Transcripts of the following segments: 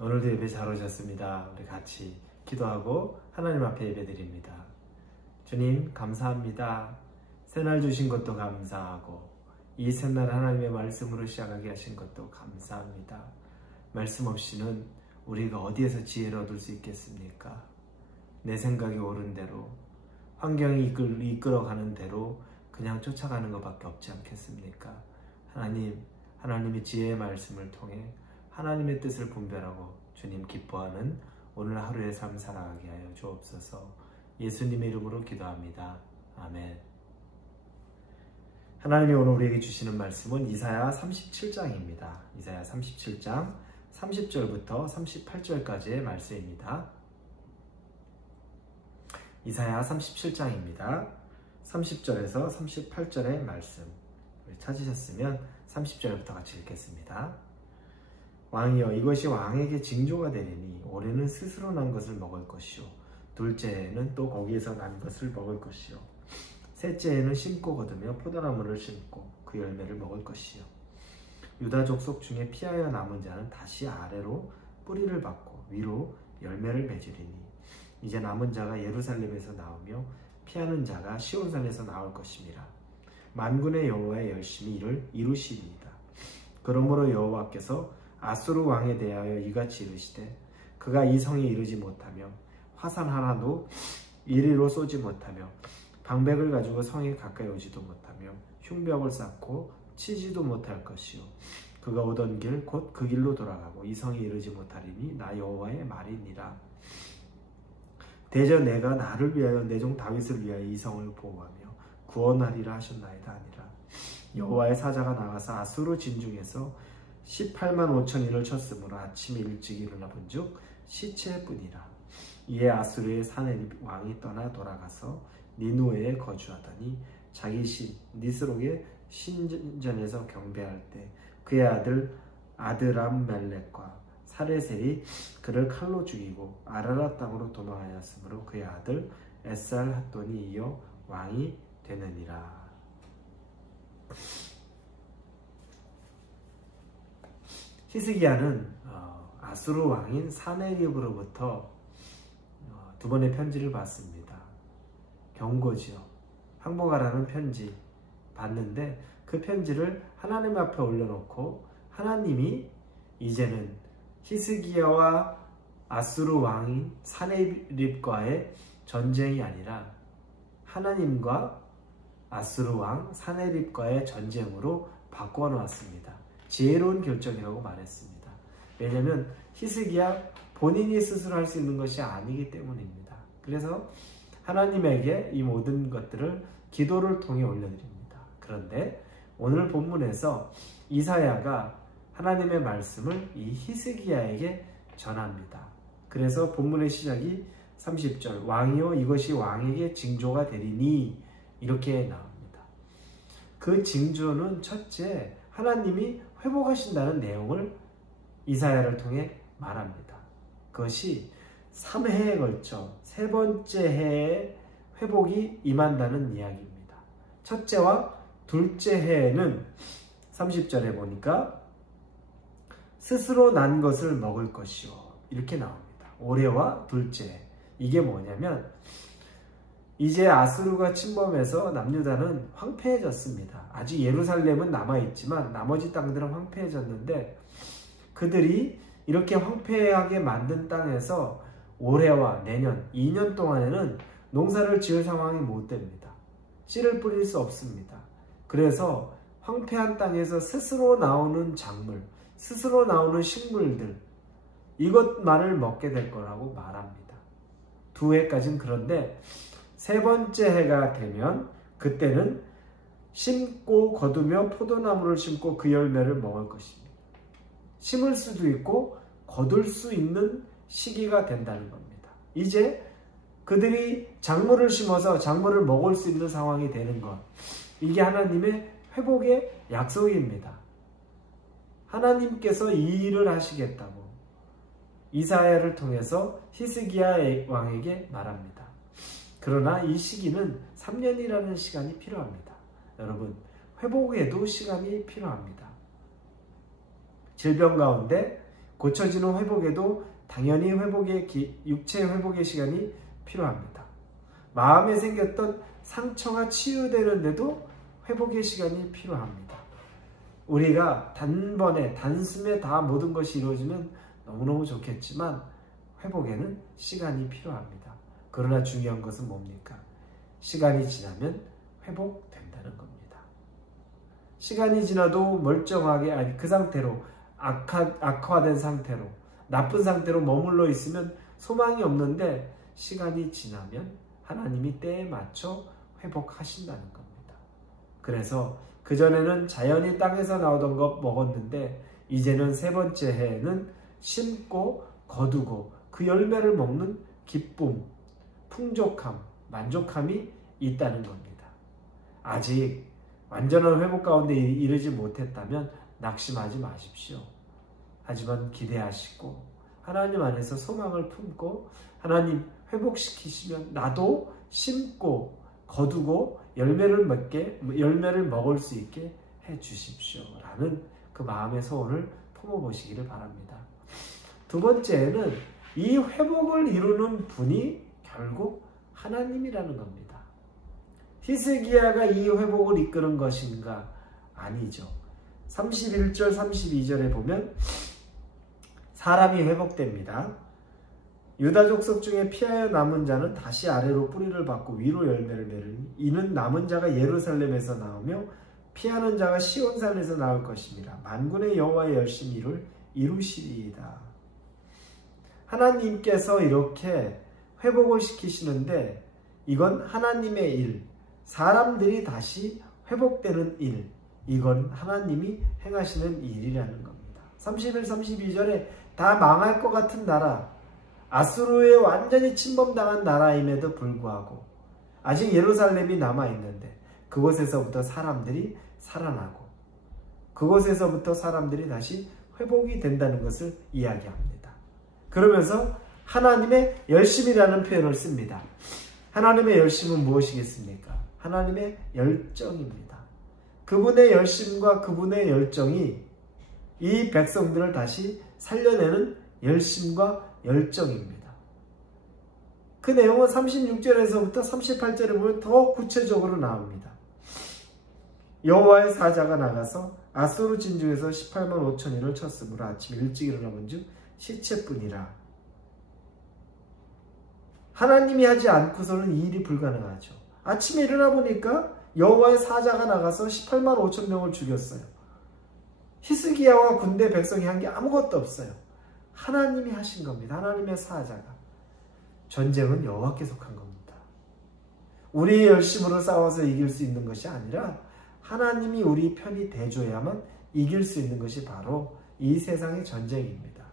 오늘도 예배 잘 오셨습니다. 우리 같이 기도하고 하나님 앞에 예배드립니다. 주님 감사합니다. 새날 주신 것도 감사하고 이 새날 하나님의 말씀으로 시작하게 하신 것도 감사합니다. 말씀 없이는 우리가 어디에서 지혜를 얻을 수 있겠습니까? 내 생각이 옳은 대로 환경이 이끌어가는 대로 그냥 쫓아가는 것밖에 없지 않겠습니까? 하나님의 지혜의 말씀을 통해 하나님의 뜻을 분별하고 주님 기뻐하는 오늘 하루의 삶 살아가게 하여 주옵소서. 예수님의 이름으로 기도합니다. 아멘. 하나님이 오늘 우리에게 주시는 말씀은 이사야 37장입니다. 이사야 37장 30절부터 38절까지의 말씀입니다. 이사야 37장입니다. 30절에서 38절의 말씀 찾으셨으면 30절부터 같이 읽겠습니다. 왕이여, 이것이 왕에게 징조가 되리니 올해는 스스로 난 것을 먹을 것이요 둘째 해에는 또 거기에서 난 것을 먹을 것이요 셋째 해에는 심고 거두며 포도나무를 심고 그 열매를 먹을 것이요 유다 족속 중에 피하여 남은 자는 다시 아래로 뿌리를 받고 위로 열매를 맺으리니 이제 남은 자가 예루살렘에서 나오며 피하는 자가 시온산에서 나올 것임이라. 만군의 여호와의 열심히 이를 이루시리이다. 그러므로 여호와께서 아수르 왕에 대하여 이같이 이르시되 그가 이 성에 이르지 못하며 화산 하나도 이리로 쏘지 못하며 방백을 가지고 성에 가까이 오지도 못하며 흉벽을 쌓고 치지도 못할 것이요 그가 오던 길 곧 그 길로 돌아가고 이 성에 이르지 못하리니 나 여호와의 말이니라. 대저 내가 나를 위하여 내 종 다윗을 위하여 이 성을 보호하며 구원하리라 하셨나이다 아니라. 여호와의 사자가 나가서 아수르 진중에서 18만 5천인을 쳤으므로 아침에 일찍 일어나 본즉 시체뿐이라. 이에 아수르의 사네립 왕이 떠나 돌아가서 니누에에 거주하더니 자기 신 니스록의 신전에서 경배할 때 그의 아들 아드람멜렉과 사레셀이 그를 칼로 죽이고 아라라 땅으로 도망하였으므로 그의 아들 에살핫돈이 이어 왕이 되느니라. 히스기야는 아수르 왕인 사네립으로부터 두 번의 편지를 받습니다. 경고지요. 항복하라는 편지 받는데 그 편지를 하나님 앞에 올려놓고 하나님이 이제는 히스기야와 아수르 왕인 사네립과의 전쟁이 아니라 하나님과 아수르 왕 사네립과의 전쟁으로 바꿔놓았습니다. 지혜로운 결정이라고 말했습니다. 왜냐하면 히스기야 본인이 스스로 할 수 있는 것이 아니기 때문입니다. 그래서 하나님에게 이 모든 것들을 기도를 통해 올려드립니다. 그런데 오늘 본문에서 이사야가 하나님의 말씀을 이 히스기야에게 전합니다. 그래서 본문의 시작이 30절 왕이여 이것이 왕에게 징조가 되리니 이렇게 나옵니다. 그 징조는 첫째 하나님이 회복하신다는 내용을 이사야를 통해 말합니다. 그것이 3회에 걸쳐 세 번째 해에 회복이 임한다는 이야기입니다. 첫째와 둘째 해에는 30절에 보니까 스스로 난 것을 먹을 것이요 이렇게 나옵니다. 올해와 둘째 해. 이게 뭐냐면 이제 아수르가 침범해서 남유다는 황폐해졌습니다. 아직 예루살렘은 남아있지만 나머지 땅들은 황폐해졌는데 그들이 이렇게 황폐하게 만든 땅에서 올해와 내년 2년 동안에는 농사를 지을 상황이 못 됩니다. 씨를 뿌릴 수 없습니다. 그래서 황폐한 땅에서 스스로 나오는 작물, 스스로 나오는 식물들 이것만을 먹게 될 거라고 말합니다. 두 해까지는 그런데 세 번째 해가 되면 그때는 심고 거두며 포도나무를 심고 그 열매를 먹을 것입니다. 심을 수도 있고 거둘 수 있는 시기가 된다는 겁니다. 이제 그들이 작물을 심어서 작물을 먹을 수 있는 상황이 되는 것. 이게 하나님의 회복의 약속입니다. 하나님께서 이 일을 하시겠다고 이사야를 통해서 히스기야 왕에게 말합니다. 그러나 이 시기는 3년이라는 시간이 필요합니다. 여러분, 회복에도 시간이 필요합니다. 질병 가운데 고쳐지는 회복에도 당연히 육체의 회복의 시간이 필요합니다. 마음에 생겼던 상처가 치유되는데도 회복의 시간이 필요합니다. 우리가 단번에 단숨에 다 모든 것이 이루어지면 너무너무 좋겠지만 회복에는 시간이 필요합니다. 그러나 중요한 것은 뭡니까? 시간이 지나면 회복된다는 겁니다. 시간이 지나도 멀쩡하게, 아니 그 상태로 악화된 상태로, 나쁜 상태로 머물러 있으면 소망이 없는데 시간이 지나면 하나님이 때에 맞춰 회복하신다는 겁니다. 그래서 그전에는 자연히 땅에서 나오던 것 먹었는데 이제는 세 번째 해에는 심고 거두고 그 열매를 먹는 기쁨, 풍족함, 만족함이 있다는 겁니다. 아직 완전한 회복 가운데 이르지 못했다면 낙심하지 마십시오. 하지만 기대하시고 하나님 안에서 소망을 품고 하나님 회복시키시면 나도 심고 거두고 열매를 먹을 수 있게 해 주십시오. 라는 그 마음의 소원을 품어보시기를 바랍니다. 두 번째는 이 회복을 이루는 분이 결국 하나님이라는 겁니다. 히스기야가 이 회복을 이끄는 것인가? 아니죠. 31절 32절에 보면 사람이 회복됩니다. 유다 족속 중에 피하여 남은 자는 다시 아래로 뿌리를 받고 위로 열매를 맺으니 이는 남은 자가 예루살렘에서 나오며 피하는 자가 시온산에서 나올 것입니다. 만군의 여호와의 열심히를 이루시리이다. 하나님께서 이렇게 회복을 시키시는데 이건 하나님의 일, 사람들이 다시 회복되는 일, 이건 하나님이 행하시는 일이라는 겁니다. 31, 32절에 다 망할 것 같은 나라, 아수르에 완전히 침범당한 나라임에도 불구하고 아직 예루살렘이 남아있는데 그곳에서부터 사람들이 살아나고 그곳에서부터 사람들이 다시 회복이 된다는 것을 이야기합니다. 그러면서 하나님의 열심이라는 표현을 씁니다. 하나님의 열심은 무엇이겠습니까? 하나님의 열정입니다. 그분의 열심과 그분의 열정이 이 백성들을 다시 살려내는 열심과 열정입니다. 그 내용은 36절에서부터 38절에 보면 더 구체적으로 나옵니다. 여호와의 사자가 나가서 아수르 진중에서 18만 5천인을 쳤으므로 아침 일찍 일어나 본즉 시체뿐이라. 하나님이 하지 않고서는 이 일이 불가능하죠. 아침에 일어나 보니까 여호와의 사자가 나가서 18만 5천 명을 죽였어요. 히스기야와 군대 백성이 한 게 아무것도 없어요. 하나님이 하신 겁니다. 하나님의 사자가. 전쟁은 여호와께서 한 겁니다. 우리의 열심으로 싸워서 이길 수 있는 것이 아니라 하나님이 우리 편이 돼줘야만 이길 수 있는 것이 바로 이 세상의 전쟁입니다.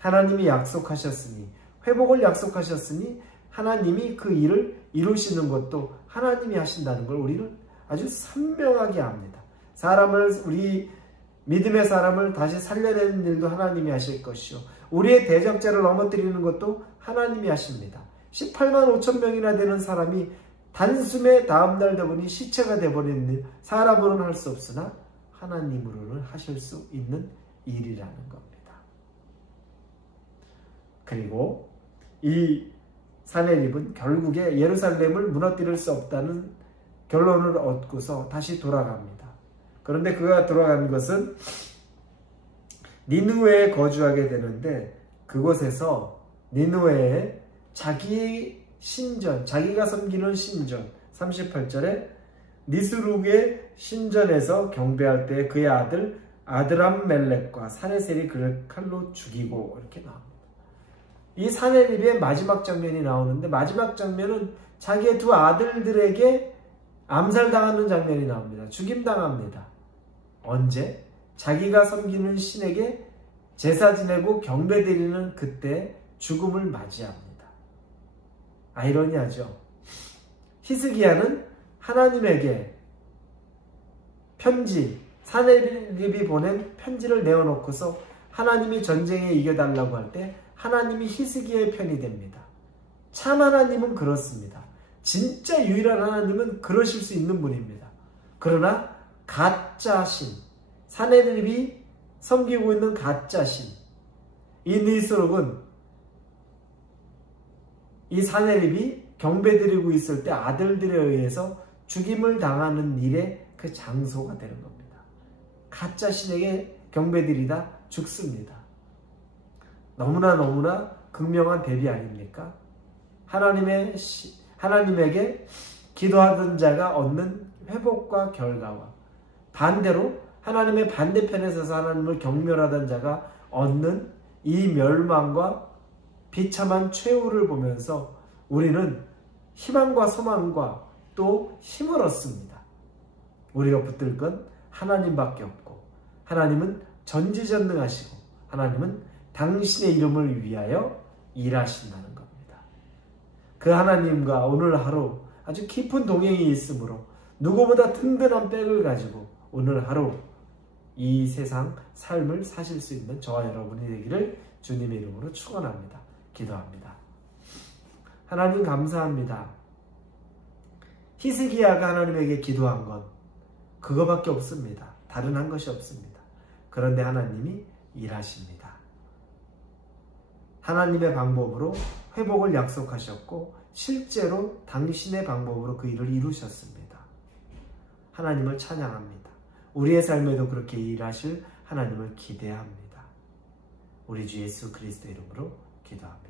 하나님이 약속하셨으니, 회복을 약속하셨으니 하나님이 그 일을 이루시는 것도 하나님이 하신다는 걸 우리는 아주 선명하게 압니다. 우리 믿음의 사람을 다시 살려내는 일도 하나님이 하실 것이요, 우리의 대적자를 넘어뜨리는 것도 하나님이 하십니다. 18만 5천 명이나 되는 사람이 단숨에 다음날 되보니 시체가 되어버리는 일, 사람으로는 할 수 없으나 하나님으로는 하실 수 있는 일이라는 겁니다. 그리고 이 사내립은 결국에 예루살렘을 무너뜨릴 수 없다는 결론을 얻고서 다시 돌아갑니다. 그런데 그가 돌아간 것은 니느웨에 거주하게 되는데 그곳에서 니느웨에 자기의 신전, 자기가 섬기는 신전, 38절에 니스룩의 신전에서 경배할 때 그의 아들 아드람멜렉과 사네셀이 그를 칼로 죽이고 이렇게 나옵니다. 이 사내립의 마지막 장면이 나오는데 마지막 장면은 자기의 두 아들들에게 암살당하는 장면이 나옵니다. 죽임당합니다. 언제? 자기가 섬기는 신에게 제사 지내고 경배 드리는 그때 죽음을 맞이합니다. 아이러니하죠. 히스기야는 하나님에게 편지, 사내립이 보낸 편지를 내어놓고서 하나님이 전쟁에 이겨달라고 할 때 하나님이 히스기야의 편이 됩니다. 참 하나님은 그렇습니다. 진짜 유일한 하나님은 그러실 수 있는 분입니다. 그러나 가짜 신, 사내립이 섬기고 있는 가짜신 이 느스록은 이 사내립이 경배드리고 있을 때 아들들에 의해서 죽임을 당하는 일의 그 장소가 되는 겁니다. 가짜신에게 경배드리다 죽습니다. 너무나 극명한 대비 아닙니까? 하나님에게 기도하던 자가 얻는 회복과 결과와 반대로 하나님의 반대편에 서서 하나님을 경멸하던 자가 얻는 이 멸망과 비참한 최후를 보면서 우리는 희망과 소망과 또 힘을 얻습니다. 우리가 붙들 건 하나님밖에 없고 하나님은 전지전능하시고 하나님은 당신의 이름을 위하여 일하신다는 겁니다. 그 하나님과 오늘 하루 아주 깊은 동행이 있으므로 누구보다 든든한 백을 가지고 오늘 하루 이 세상 삶을 사실 수 있는 저와 여러분이 되기를 주님의 이름으로 축원합니다. 기도합니다. 하나님 감사합니다. 히스기야가 하나님에게 기도한 건 그거밖에 없습니다. 다른 한 것이 없습니다. 그런데 하나님이 일하십니다. 하나님의 방법으로 회복을 약속하셨고 실제로 당신의 방법으로 그 일을 이루셨습니다. 하나님을 찬양합니다. 우리의 삶에도 그렇게 일하실 하나님을 기대합니다. 우리 주 예수 그리스도 이름으로 기도합니다.